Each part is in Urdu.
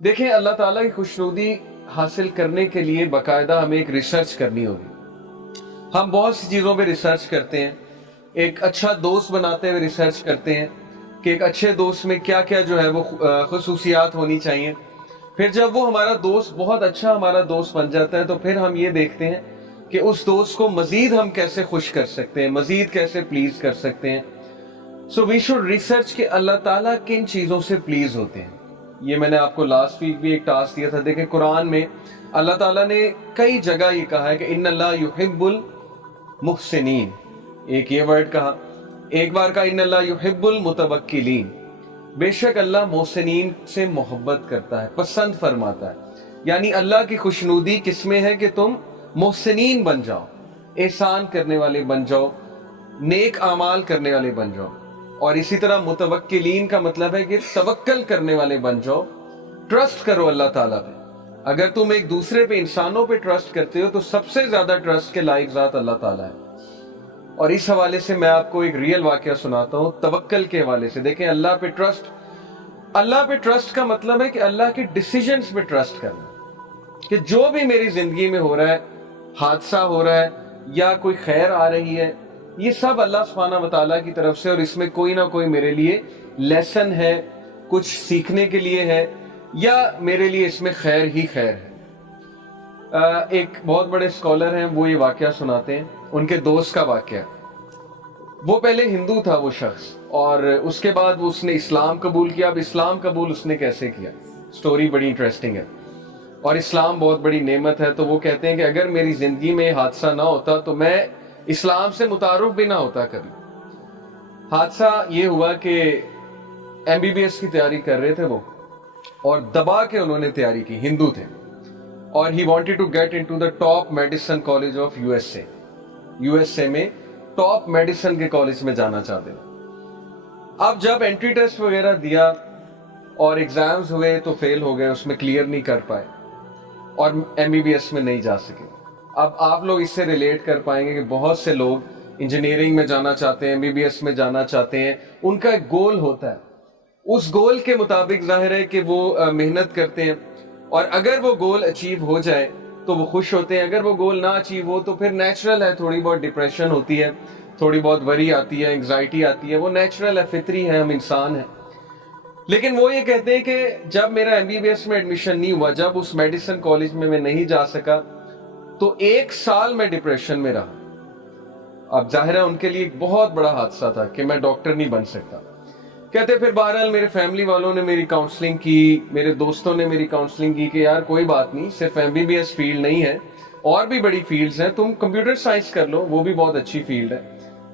دیکھیں، اللہ تعالیٰ کی خوشنودی حاصل کرنے کے لیے باقاعدہ ہمیں ایک ریسرچ کرنی ہوگی۔ ہم بہت سی چیزوں پہ ریسرچ کرتے ہیں، ایک اچھا دوست بناتے ہوئے ریسرچ کرتے ہیں کہ ایک اچھے دوست میں کیا کیا جو ہے وہ خصوصیات ہونی چاہیے۔ پھر جب وہ ہمارا دوست بہت اچھا ہمارا دوست بن جاتا ہے تو پھر ہم یہ دیکھتے ہیں کہ اس دوست کو مزید ہم کیسے خوش کر سکتے ہیں، مزید کیسے پلیز کر سکتے ہیں۔ سو وی شوڈ ریسرچ کہ اللہ تعالیٰ کن چیزوں سے پلیز ہوتے ہیں۔ یہ میں نے آپ کو لاسٹ ویک بھی ایک ٹاسک دیا تھا۔ دیکھیں، قرآن میں اللہ تعالیٰ نے کئی جگہ یہ کہا ہے کہ ان اللہ یحب المحسنین، ایک یہ ورڈ کہا، ایک بار کہا ان اللہ یحب المتوکلین، بے شک اللہ محسنین سے محبت کرتا ہے، پسند فرماتا ہے۔ یعنی اللہ کی خوشنودی کس میں ہے کہ تم محسنین بن جاؤ، احسان کرنے والے بن جاؤ، نیک اعمال کرنے والے بن جاؤ۔ اور اسی طرح متوکلین کا مطلب ہے کہ توکل کرنے والے بن جاؤ، ٹرسٹ کرو اللہ تعالیٰ پہ۔ اگر تم ایک دوسرے پہ، انسانوں پہ ٹرسٹ کرتے ہو تو سب سے زیادہ ٹرسٹ کے لائق ذات اللہ تعالیٰ ہے۔ اور اس حوالے سے میں آپ کو ایک ریئل واقعہ سناتا ہوں توکل کے حوالے سے۔ دیکھیں، اللہ پہ ٹرسٹ کا مطلب ہے کہ اللہ کے ڈیسیجنز پہ ٹرسٹ کرنا، کہ جو بھی میری زندگی میں ہو رہا ہے، حادثہ ہو رہا ہے یا کوئی خیر آ رہی ہے، یہ سب اللہ سبحانہ وتعالیٰ کی طرف سے، اور اس میں کوئی نہ کوئی میرے لیے لیسن ہے، کچھ سیکھنے کے لیے ہے، یا میرے لیے اس میں خیر ہی خیر ہے۔ ایک بہت بڑے اسکالر ہیں، وہ یہ واقعہ سناتے ہیں، ان کے دوست کا واقعہ۔ وہ پہلے ہندو تھا وہ شخص، اور اس کے بعد اس نے اسلام قبول کیا۔ اب اسلام قبول اس نے کیسے کیا؟ سٹوری بڑی انٹرسٹنگ ہے، اور اسلام بہت بڑی نعمت ہے۔ تو وہ کہتے ہیں کہ اگر میری زندگی میں حادثہ نہ ہوتا تو میں اسلام سے متعارف بھی نہ ہوتا کبھی۔ حادثہ یہ ہوا کہ MBBS کی تیاری کر رہے تھے وہ، اور دبا کے انہوں نے تیاری کی، ہندو تھے، اور he wanted to get into the top medicine college of USA میں ٹاپ میڈیسن کے کالج میں جانا چاہتے ہیں۔ اب جب انٹری ٹیسٹ وغیرہ دیا اور ایگزامز ہوئے تو فیل ہو گئے، اس میں کلیئر نہیں کر پائے اور MBBS میں نہیں جا سکے۔ اب آپ لوگ اس سے ریلیٹ کر پائیں گے کہ بہت سے لوگ انجینئرنگ میں جانا چاہتے ہیں، MBBS میں جانا چاہتے ہیں، ان کا ایک گول ہوتا ہے، اس گول کے مطابق ظاہر ہے کہ وہ محنت کرتے ہیں، اور اگر وہ گول اچیو ہو جائے تو وہ خوش ہوتے ہیں، اگر وہ گول نہ اچیو ہو تو پھر نیچرل ہے، تھوڑی بہت ڈپریشن ہوتی ہے، تھوڑی بہت وری آتی ہے، انگزائٹی آتی ہے، وہ نیچرل ہے، فطری ہے، ہم انسان ہیں۔ لیکن وہ یہ کہتے ہیں کہ جب میرا MBBS میں ایڈمیشن نہیں ہوا، جب اس میڈیسن کالج میں نہیں جا سکا، تو 1 سال میں ڈپریشن میں رہا۔ اب ظاہر ہے ان کے لیے ایک بہت بڑا حادثہ تھا کہ میں ڈاکٹر نہیں بن سکتا۔ کہتے پھر بہرحال میرے فیملی والوں نے میری کاؤنسلنگ کی، میرے دوستوں نے میری کاؤنسلنگ کی کہ یار کوئی بات نہیں، صرف MBBS فیلڈ نہیں ہے، اور بھی بڑی فیلڈز ہیں، تم کمپیوٹر سائنس کر لو، وہ بھی بہت اچھی فیلڈ ہے۔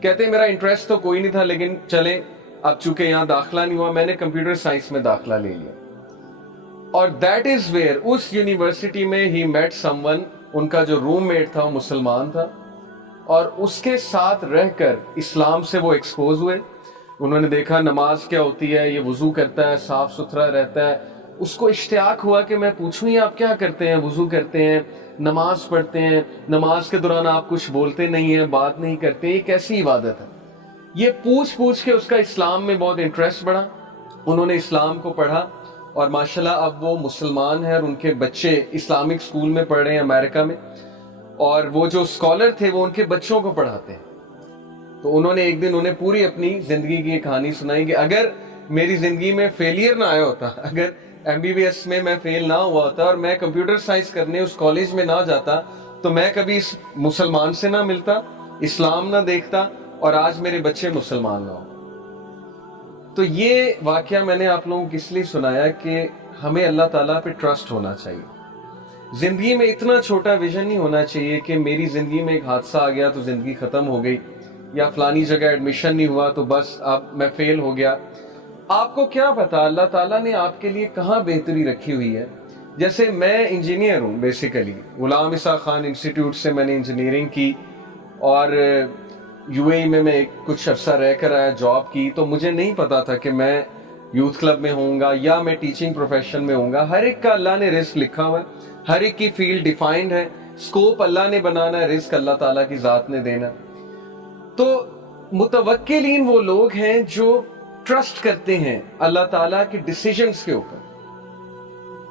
کہتے میرا انٹرسٹ تو کوئی نہیں تھا، لیکن چلیں اب چونکہ یہاں داخلہ نہیں ہوا، میں نے کمپیوٹر سائنس میں داخلہ لے لیا۔ اور دیٹ از ویئر، اس یونیورسٹی میں ہی میٹ سم ون، ان کا جو روم میٹ تھا وہ مسلمان تھا، اور اس کے ساتھ رہ کر اسلام سے وہ ایکسپوز ہوئے۔ انہوں نے دیکھا نماز کیا ہوتی ہے، یہ وضو کرتا ہے، صاف ستھرا رہتا ہے۔ اس کو اشتیاق ہوا کہ میں پوچھوں یہ آپ کیا کرتے ہیں، وضو کرتے ہیں، نماز پڑھتے ہیں، نماز کے دوران آپ کچھ بولتے نہیں ہیں، بات نہیں کرتے، یہ کیسی عبادت ہے؟ یہ پوچھ کے اس کا اسلام میں بہت انٹرسٹ بڑھا، انہوں نے اسلام کو پڑھا، اور ماشاءاللہ اب وہ مسلمان ہیں، اور ان کے بچے اسلامک اسکول میں پڑھ رہے ہیں امریکہ میں، اور وہ جو اسکالر تھے وہ ان کے بچوں کو پڑھاتے ہیں۔ تو انہوں نے ایک دن انہیں پوری اپنی زندگی کی ایک کہانی سنائی کہ اگر میری زندگی میں فیلئر نہ آیا ہوتا، اگر MBBS میں میں فیل نہ ہوا ہوتا اور میں کمپیوٹر سائنس کرنے اس کالج میں نہ جاتا، تو میں کبھی اس مسلمان سے نہ ملتا، اسلام نہ دیکھتا، اور آج میرے بچے مسلمان نہ ہو۔ تو یہ واقعہ میں نے آپ لوگوں کو اس لیے سنایا کہ ہمیں اللہ تعالیٰ پہ ٹرسٹ ہونا چاہیے۔ زندگی میں اتنا چھوٹا ویژن نہیں ہونا چاہیے کہ میری زندگی میں ایک حادثہ آ گیا تو زندگی ختم ہو گئی، یا فلانی جگہ ایڈمیشن نہیں ہوا تو بس اب میں فیل ہو گیا۔ آپ کو کیا پتا اللہ تعالیٰ نے آپ کے لیے کہاں بہتری رکھی ہوئی ہے۔ جیسے میں انجینئر ہوں، بیسیکلی غلام اسحاق خان انسٹیٹیوٹ سے میں نے انجینئرنگ کی، اور UAE میں کچھ عرصہ رہ کر آیا، جاب کی، تو مجھے نہیں پتا تھا کہ میں یوتھ کلب میں ہوں گا یا میں ٹیچنگ پروفیشن میں ہوں گا۔ ہر ایک کا اللہ نے رزق لکھا ہوا ہے، ہر ایک کی فیلڈ ڈیفائنڈ ہے، اسکوپ اللہ نے بنانا ہے، رزق اللہ تعالیٰ کی ذات نے دینا۔ تو متوکلین وہ لوگ ہیں جو ٹرسٹ کرتے ہیں اللہ تعالیٰ کے ڈیسیجنز کے اوپر۔